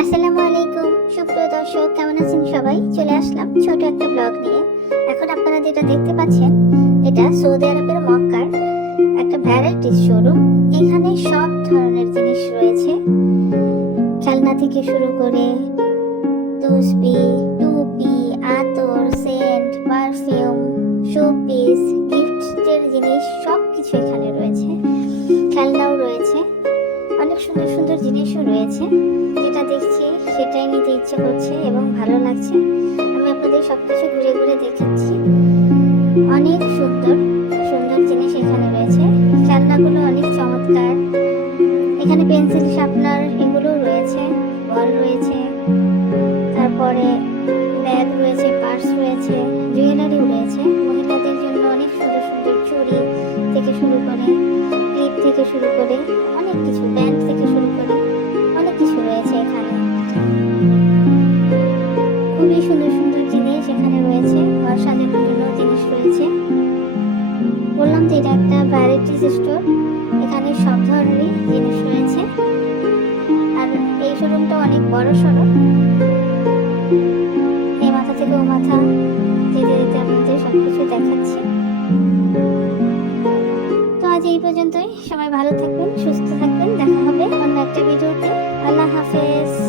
আসসালামু আলাইকুম। সুপ্রিয় দর্শক, কেমন আছেন সবাই? চলে আসলাম ছোট একটা ব্লগ নিয়ে। এখন আপনারা যেটা দেখতে পাচ্ছেন, এটা সৌদি আরবের মক্কার একটা ভ্যারাইটিস শোরুম এখানে সব ধরনের জিনিস রয়েছে। খেলনা থেকে শুরু করে তুসবি টুপি, আতর, সেন্ট, পারফিউম, শোপিস গিফটের জিনিস সব কিছু এখানে রয়েছে। সুন্দর সুন্দর জিনিসও রয়েছে। যেটা দেখছি, সেটাই নিতে ইচ্ছে করছে এবং ভালো লাগছে। আমি আপনাদের সবকিছু ঘুরে ঘুরে দেখাচ্ছি। অনেক সুন্দর সুন্দর জিনিস এখানে রয়েছে। খেলনাগুলো অনেক চমৎকার। এখানে পেন্সিল শার্পনার এগুলো রয়েছে, বল রয়েছে। তারপরে ব্যাগ রয়েছে, পার্স রয়েছে, জুয়েলারিও রয়েছে। মহিলাদের জন্য অনেক সুন্দর সুন্দর চুড়ি থেকে শুরু করে, ক্লিপ থেকে শুরু করে অনেক কিছু। ব্যান্ড এখানে রয়েছে ঘর সাজানোর জন্য জিনিস রয়েছে। বললাম যে এটা একটা ভ্যারাইটিস স্টোর এখানে সব ধরনেরই জিনিস রয়েছে। আর এই শোরুমটা অনেক বড় শোরুম এই মাথা থেকে ও মাথা যেতে যেতে আপনাদের সবকিছু দেখাচ্ছি। তো আজ এই পর্যন্তই। সবাই ভালো থাকবেন, সুস্থ থাকবেন। দেখা হবে অন্য একটা ভিডিওতে। আল্লাহ হাফেজ।